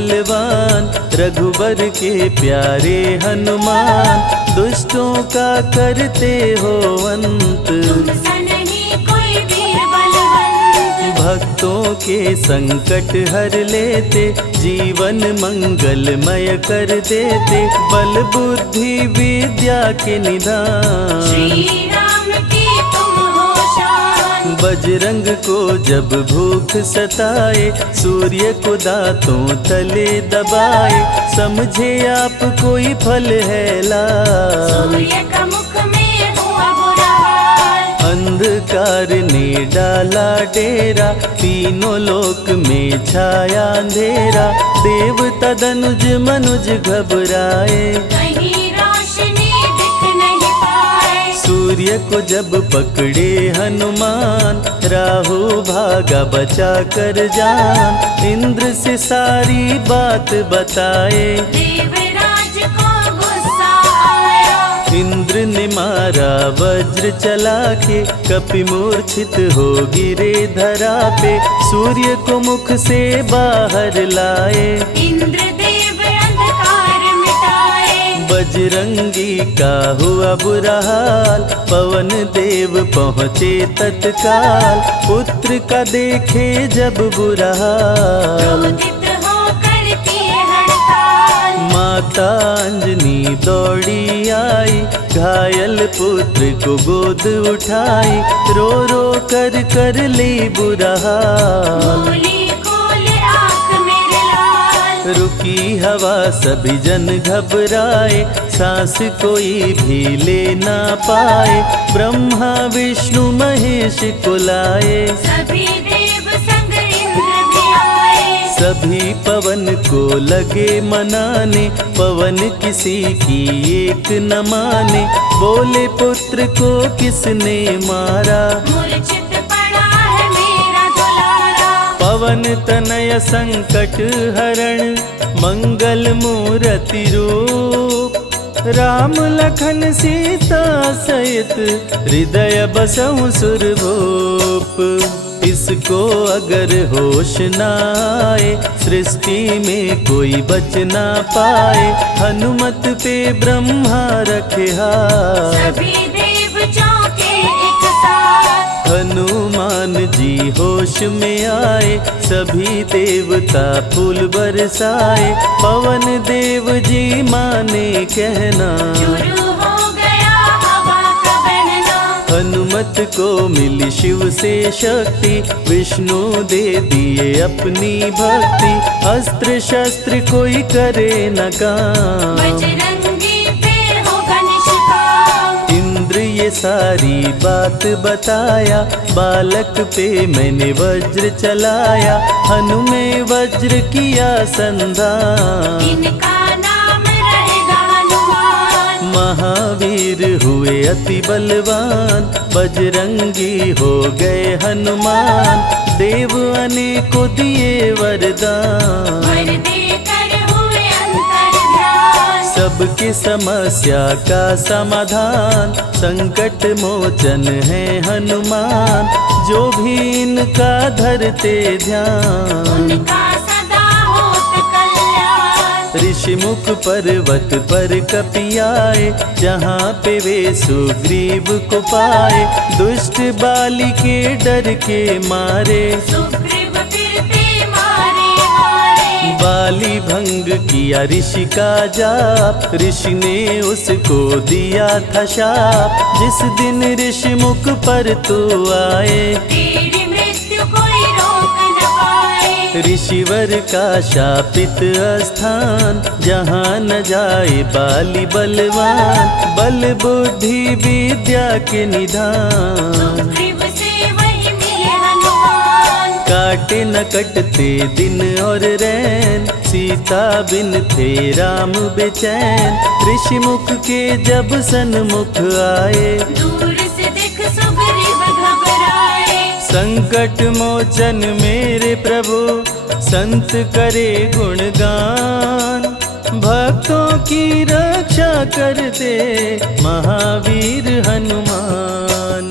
बलवान, रघुबर के प्यारे हनुमान, दुष्टों का करते हो अंत। भक्तों के संकट हर लेते, जीवन मंगलमय कर देते, बल बुद्धि विद्या के निधान। श्री राम की तुम हो शान। बजरंग को जब भूख सताए, सूर्य को दांतों तले दबाए, समझे आप कोई फल है लाल। सूर्य का मुख में हुआ बुरा हाल। अंधकार ने डाला डेरा, तीनों लोक में छाया अंधेरा, देवता धनुज मनुज घबराए, कहीं रोशनी दिख नहीं पाए। सूर्य को जब पकड़े हनुमान, राहु भागा बचा कर जान, इंद्र से सारी बात बताए, देवराज को गुस्सा आया। इंद्र ने मारा वज्र चला के, कपि मूर्छित हो गिरे धरा पे, सूर्य को मुख से बाहर लाए, इंद्रदेव अंधकार मिटाए। बजरंगी का हुआ बुरा हाल, पवन देव पहुँचे तत्काल, पुत्र का देखे जब बुरा हाल, क्रोधित होकर किए हड़ताल। माता अंजनी दौड़ी आई, घायल पुत्र को गोद उठाई, रो रो कर ली बुरा हाल। बोली खोले आँख मेरे लाल। रुकी हवा सभी जन घबराए, सांस कोई भी ले ना पाए, ब्रह्मा विष्णु महेश को लाए, सभी देव संग इंद्र भी आए। सभी पवन को लगे मनाने, पवन किसी की एक न माने, बोले पुत्र को किसने मारा, मूर्छित पड़ा है मेरा दुलारा। पवन तनय संकट हरण, मंगल मूर्ति रूप, राम लखन सीता सहित, हृदय बसहु सुरभूप। इसको अगर होश न आए, सृष्टि में कोई बच ना पाए, हनुमत पे ब्रह्मा रखे हाथ, सभी देव चौंके एक साथ। हनुमान जी होश में आए, सभी देवता फूल बरसाए, पवन देव जी माने कहना, शुरू हो गया हवा का बहना। हनुमत को मिली शिव से शक्ति, विष्णु दे दिए अपनी भक्ति, अस्त्र शस्त्र कोई करे न काम, बजरंगी पे होगा निष्काम। इंद्र ये सारी बात बताया, बालक पे मैंने वज्र चलाया, हनु में वज्र किया संधान, इनका नाम रहेगा हनुमान। महावीर हुए अति बलवान, बजरंगी हो गए हनुमान, देव अनेको दिए वरदान, वर देकर हुए अंतर्ध्यान। सबकी समस्या का समाधान, संकट मोचन है हनुमान, जो भी इनका धरते ध्यान, उनका सदा होत कल्याण। ऋषि मुख पर्वत पर कपि आए, जहाँ पे वे सुग्रीव को पाए, दुष्ट बाली के डर के मारे, सुग्रीव फिरते मारे हारे। बाली भंग किया ऋषि का जाप, ऋषि ने उसको दिया था शाप, जिस दिन ऋषि मुख पर तू आए, तेरी मृत्यु कोई रोक न पाए। ऋषिवर का शापित स्थान, जहाँ न जाए बाली बलवान, बल बुद्धि विद्या के निधान, सुग्रीव से वही मिले हनुमान। काटे न कटते दिन और रैन, सीता बिन थे राम बेचैन, ऋषि मुख के जब सन्मुख आए, दूर से दिख सुग्रीव घबराए। संकट मोचन मेरे प्रभु, संत करे गुणगान, भक्तों की रक्षा करते महावीर हनुमान।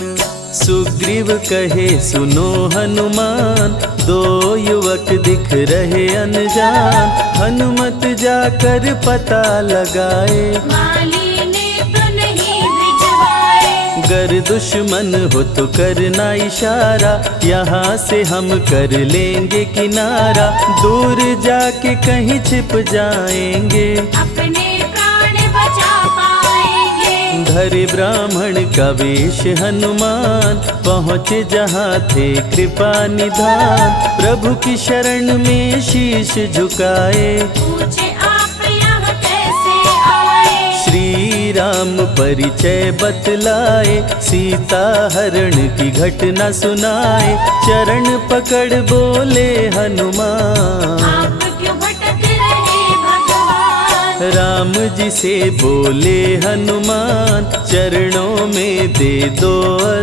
सुग्रीव कहे सुनो हनुमान, दो युवक दिख रहे अनजान। हनुमत जाकर पता लगाए, माली ने तो नहीं भिजवाए। गर दुश्मन हो तो करना इशारा, यहाँ से हम कर लेंगे किनारा। दूर जाके कहीं छिप जाएंगे, अपने प्राण बचा पाएंगे। धरे ब्राह्मण का वेश हनुमान, पहुँचे जहाँ थे कृपा निधान। प्रभु की शरण में शीश झुकाए, पूछे आप यहाँ कैसे आए। श्री राम परिचय बतलाए, सीता हरण की घटना सुनाए। चरण पकड़ बोले हनुमान, आप क्यों भटक रहे भगवान। राम जी से बोले हनुमान, चरणों में दे दो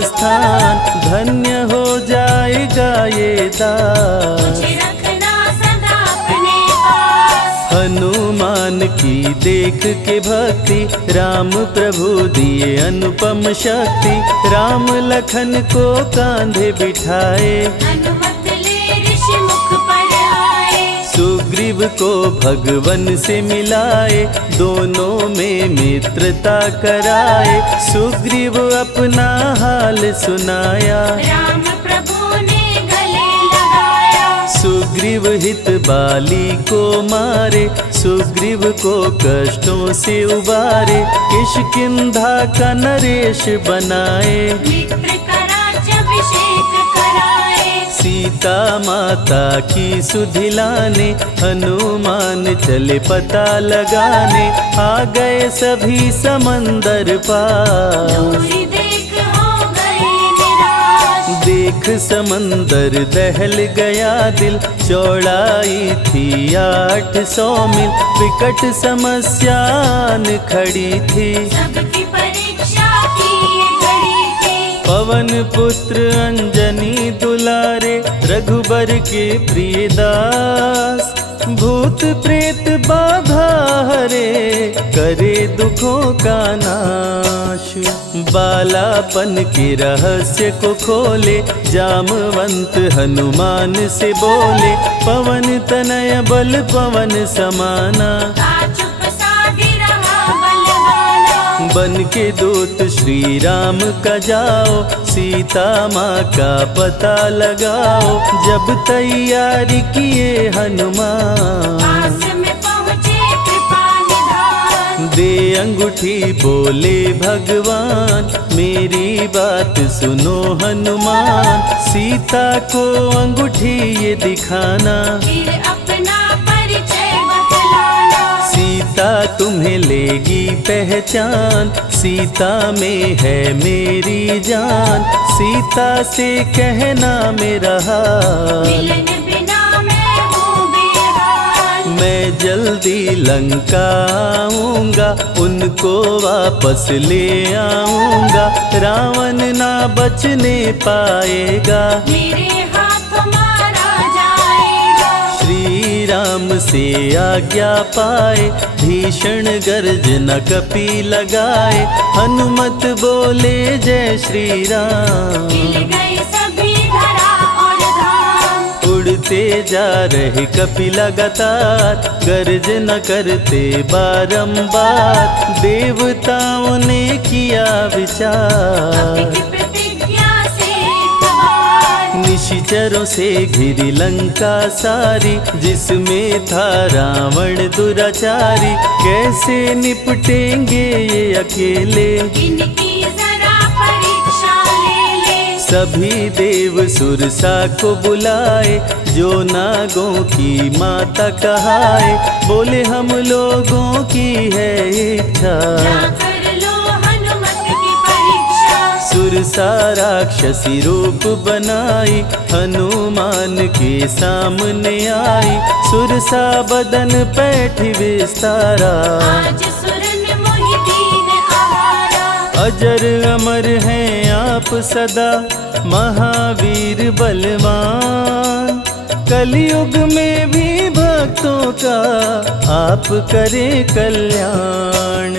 स्थान। धन्य हो जाएगा ये दास, मुझे रखना सदा अपने पास। हनुमान की देख के भक्ति, राम प्रभु दिए अनुपम शक्ति। राम लखन को कांधे बिठाए, अनुमत ले ऋषि मुख पर आए। सुग्रीव को भगवन से मिलाए, दोनों में मित्रता कराए। सुग्रीव अपना हाल सुनाया, राम प्रभु ने गले लगाया। सुग्रीव हित बाली को मारे, सुग्रीव को कष्टों से उबारे। किष्किंधा का नरेश बनाए, मित्र का राज्याभिषेक कराए। सीता माता की सुधि लाने। हनुमान चले पता लगाने, आ गए सभी समंदर पार। दूरी देख हो गए निराश। देख समंदर दहल गया दिल, चौड़ाई थी 800 मील। विकट समस्या आन खड़ी थी, सबकी परीक्षा की ये घड़ी थी। पवन पुत्र अंजनी दुलारे, रघुबर के प्रिय दास। भूत प्रेत बाधा हरे, करे दुखों का नाश। बालापन के रहस्य को खोले, जामवंत हनुमान से बोले। पवन तनय बल पवन समाना, का चुप साधी रहा बलवाना। बन के दूत श्री राम का जाओ, सीता माँ का पता लगाओ। जब तैयारी किए हनुमान, पास में पहुँचे कृपा निधान। दे अंगूठी बोले भगवान, मेरी बात सुनो हनुमान। सीता को अंगूठी ये दिखाना, फिर अपना परिचय बतलाना। सीता तुम्हें लेगी पहचान। सीता में है मेरी जान, सीता से कहना मेरा हाल। मिलन बिना मैं हूँ बेहाल। मैं जल्दी लंका आऊंगा, उनको वापस ले आऊंगा। रावण ना बचने पाएगा, मेरे हाथ मारा जाएगा। श्री राम से आज्ञा पाए, भीषण गर्जना कपि लगाए। हनुमत बोले जय श्री राम, मिल गए सभी धरा और धाम। उड़ते जा रहे कपि लगातार, गर्जना करते बारंबार। देवताओं ने किया विचार, की प्रतिज्ञा से एक बार। निशिचरों से घिरी लंका सारी, जिसमें था रावण दुराचारी। कैसे निपटेंगे ये अकेले, इनकी जरा परीक्षा ले ले। सभी देव सुरसा को बुलाए, जो नागों की माता कहाए। बोले हम लोगों की है इच्छा, कर लो हनुमत की परीक्षा। सुरसा राक्षसी रूप बनाई, हनुमान के सामने आई। सुरसा बदन पैठ विस्तारा, आज सुरन मोहि दीन आहारा। अजर अमर हैं आप सदा, महावीर बलवान। कलयुग में भी भक्तों का आप करें कल्याण।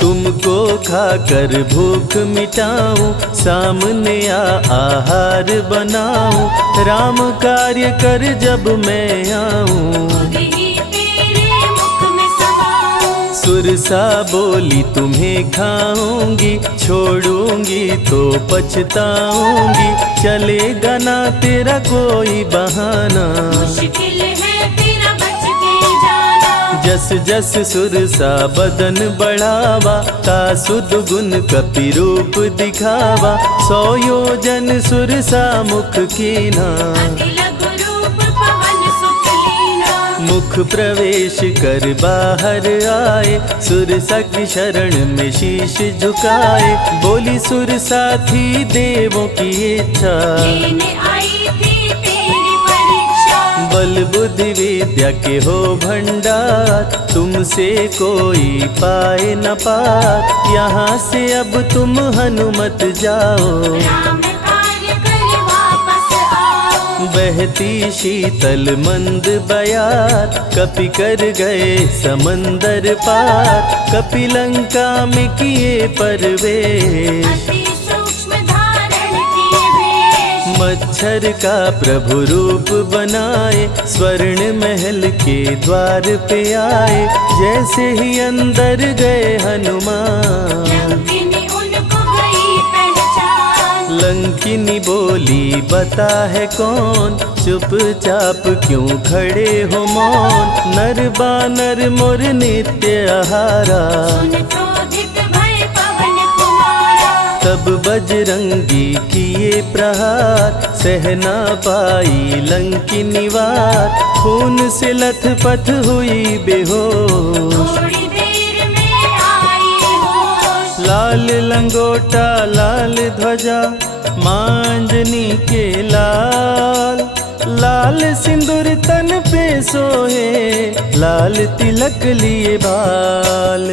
तुम तुमको खाकर भूख मिटाऊं, सामने आहार बनाऊं, राम कार्य कर जब मैं आऊं। खुद ही तेरे मुख में समाऊं। सुरसा बोली तुम्हें खाऊंगी, छोड़ूंगी तो पछताऊंगी, चलेगा ना तेरा कोई बहाना। मुश्किल है तेरा बच के जाना। जस जस सुरसा बदन बढ़ावा, तासु दुगुन कपि रूप दिखावा, 100 योजन सुरसा मुख कीना। अति लघु रूप पवन सुख लीना। मुख प्रवेश कर बाहर आए, सुरसा की शरण में शीश झुकाए, बोली सुरसा थी देवों की इच्छा, लेने आई थी तेरी परीक्षा। बल बुद्धि विद्या के हो भंडार, तुमसे कोई पाए न पार, यहाँ से अब तुम हनुमत जाओ। राम कार्य कर वापस आओ। बहती शीतल मंद बयार, कपि कर गए समंदर पार, कपि लंका में किए परवेश, अति सूक्ष्म धारण किए वेश। मच्छर का प्रभु रूप बनाए, स्वर्ण महल के द्वार पे आए, जैसे ही अंदर गए हनुमान। लंकिनी उनको गई पहचान। लंकिनी बोली बता है कौन, चुपचाप क्यों खड़े हो मौन, नर बानर मोर नित्य आहारा। सुन क्रोधित भय पवन कुमारा। तब बजरंगी किए प्रहार, सहना पाई लंकिनी वार, खून से लथपथ हुई बेहोश। थोड़ी देर में आई होश। लाल लंगोटा लाल ध्वजा, मांजनी के लाल, लाल सिंदूर तन पे सोहे, लाल तिलक लिए बाल।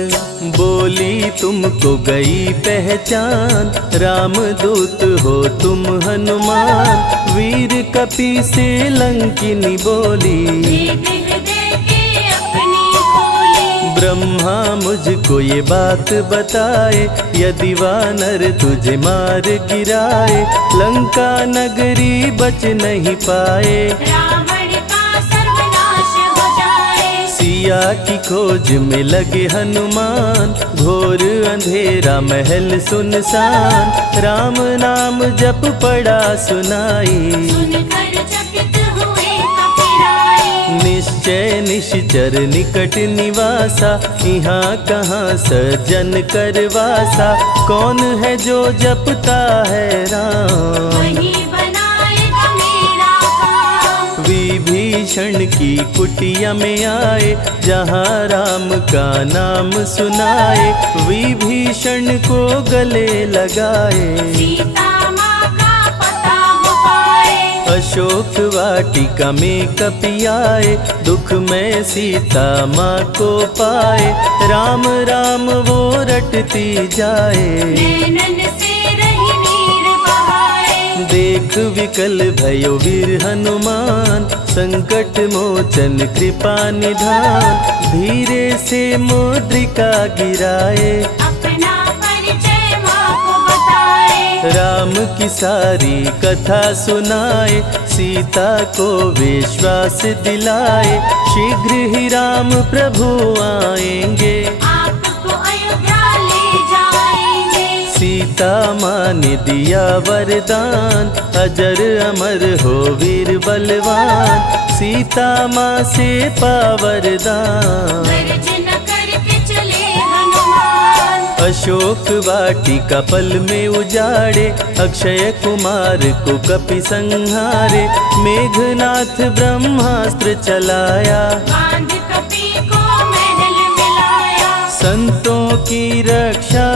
बोली तुमको गई पहचान, रामदूत हो तुम हनुमान, वीर कपि से लंकिनी बोली, भेद हृदय के अपनी खोली। ब्रह्मा मुझको ये बात बताए, यदि वानर तुझे मार गिराए, लंका नगरी बच नहीं पाए, रावण का सर्वनाश हो जाए। सिया की खोज में लगे हनुमान, घोर अंधेरा महल सुनसान, राम नाम जप पड़ा सुनाई, सुनकर चकित हुए कपिराए। निश्चय निश्चर निकट निवासा, यहाँ कहाँ सज्जन करवासा, कौन है जो जपता है राम, वही बनाएगा मेरा काम। विभीषण की कुटिया में आए, जहाँ राम का नाम सुनाए, विभीषण को गले लगाए, सीता माँ का पता हो पाए। अशोक वाटिका में कपि आए, दुख में सीता माँ को पाए, राम राम वो रटती जाए, नैनन से रही नीर बहाए। देख विकल भयो वीर हनुमान, संकट मोचन कृपा निधान, धीरे से मुद्रिका गिराए, अपना परिचय माँ को बताए। राम की सारी कथा सुनाए, सीता को विश्वास दिलाए, शीघ्र ही राम प्रभु आएंगे, आपको अयोध्या ले जाएंगे। सीता माँ ने दिया वरदान, अजर अमर हो वीर बलवान, सीता माँ से पा वरदान। गर्जन करके चले हनुमान। अशोक वाटिका पल में उजाड़े, अक्षय कुमार को कपि संहारे, मेघनाथ ब्रह्मास्त्र चलाया, बांध कपि को महल मिलाया। संतों की रक्षा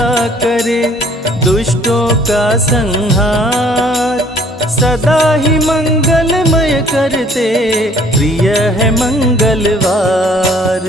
करे, दुष्टों का संहार, सदा ही मंगलमय करते, प्रिय है मंगलवार।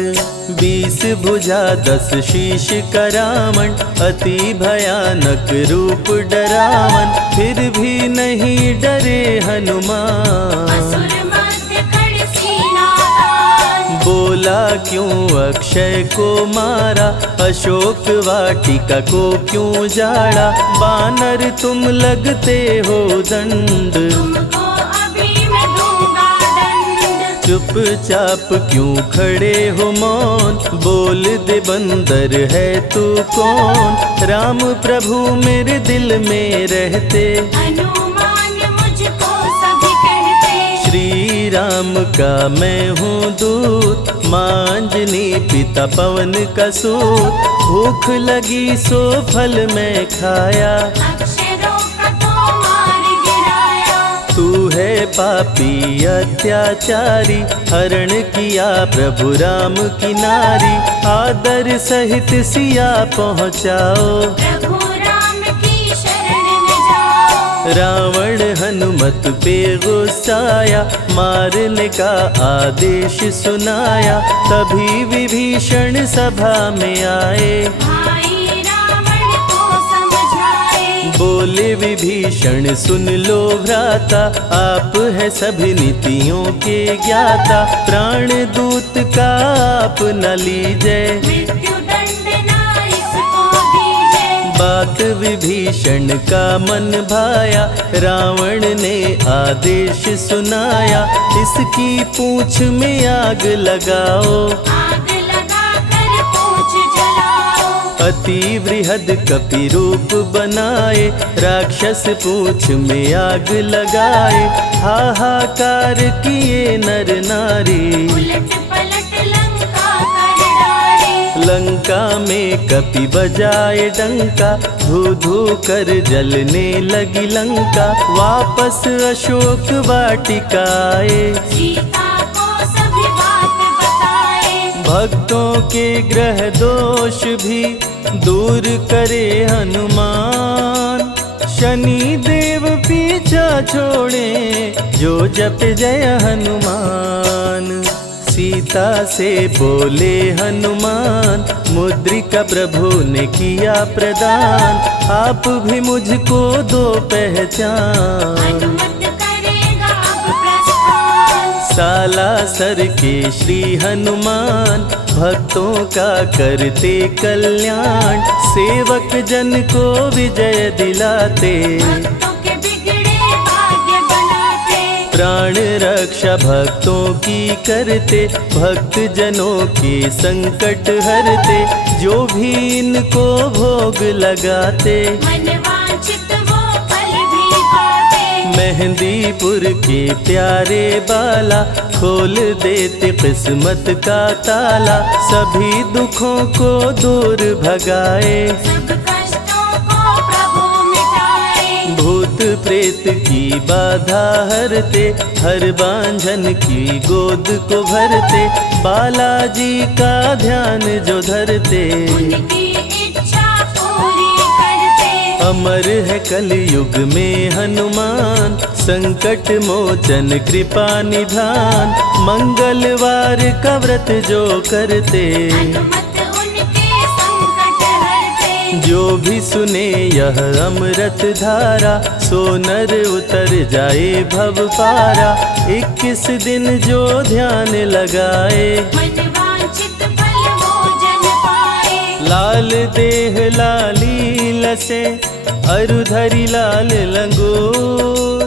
20 भुजा 10 शीश करावन, अति भयानक रूप डरावन, फिर भी नहीं डरे हनुमान। असुर मध्य खड़ सीना तान। बोला क्यों अक्षय को मारा, अशोक वाटिका को क्यों जाड़ा, बानर तुम लगते हो दंड, तुमको अभी मैं दूंगा दंड। चुपचाप क्यों खड़े हो मौन, बोल दे बंदर है तू कौन, राम प्रभु मेरे दिल में रहते, हनुमान मुझको सभी कहते। श्री राम का मैं हूँ दूत, मांजनी पिता पवन का सूत, भूख लगी सो फल मैं खाया, अक्षरों का तो मार गिराया। तू है पापी अत्याचारी, हरण किया प्रभु राम की नारी, आदर सहित सिया पहुँचाओ, प्रभु राम की शरण में जाओ। रावण हनुमत पे गुस्साया, मारने का आदेश सुनाया, तभी विभीषण सभा में आए, भाई रावण को समझाए। बोले विभीषण सुन लो भ्राता, आप है सभी नीतियों के ज्ञाता, प्राण दूत का आप न लीजिए, मृत्यु दंड ना इसको दीजिए। बात विभीषण का मन भाया, रावण ने आदेश सुनाया, इसकी पूंछ में आग लगाओ, आग लगा कर पूछ जलाओ। अति वृहद कपि रूप बनाए, राक्षस पूंछ में आग लगाए, हाहाकार किए नर नारी, उलट पलट लंका कर डाले। लंका में कपि बजाए डंका, धू धू कर जलने लगी लंका, वापस अशोक वाटिका आए, सीता को सभी बात बताए। भक्तों के ग्रह दोष भी दूर करे हनुमान, शनि देव पीछा छोड़े जो जप जय हनुमान। सीता से बोले हनुमान, मुद्रिका प्रभु ने किया प्रदान, आप भी मुझको दो पहचान, हनुमत करेगा अब प्रस्थान। सालासर के श्री हनुमान, भक्तों का करते कल्याण, सेवक जन को विजय दिलाते, भक्तों के बिगड़े भाग्य बनाते। प्राण रक्षा भक्तों की करते, भक्त जनों के संकट हरते, जो भी इनको भोग लगाते, मनवांछित वो फल भी पाते। मेहंदीपुर के प्यारे बाला, खोल देते किस्मत का ताला, सभी दुखों को दूर भगाए, सब कष्टों को प्रभु मिटाए। भूत प्रेत की बाधा हरते, हर बांझन की गोद को भरते, बालाजी का ध्यान जो धरते, उनकी इच्छा पूरी करते। अमर है कलयुग में हनुमान, संकट मोचन कृपा निधान, मंगलवार का व्रत जो करते, हनुमत उनके संकट हरते। जो भी सुने यह अमृत धारा, सो नर उतर जाए भव पारा, 21 दिन जो ध्यान लगाए, मनवांछित फल वो जन पाए। लाल देह लाली लसे, अरुधरी लाल लंगोर,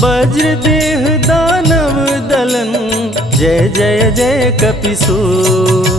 वज्र देह दानव दलन, जय जय जय कपिसूर।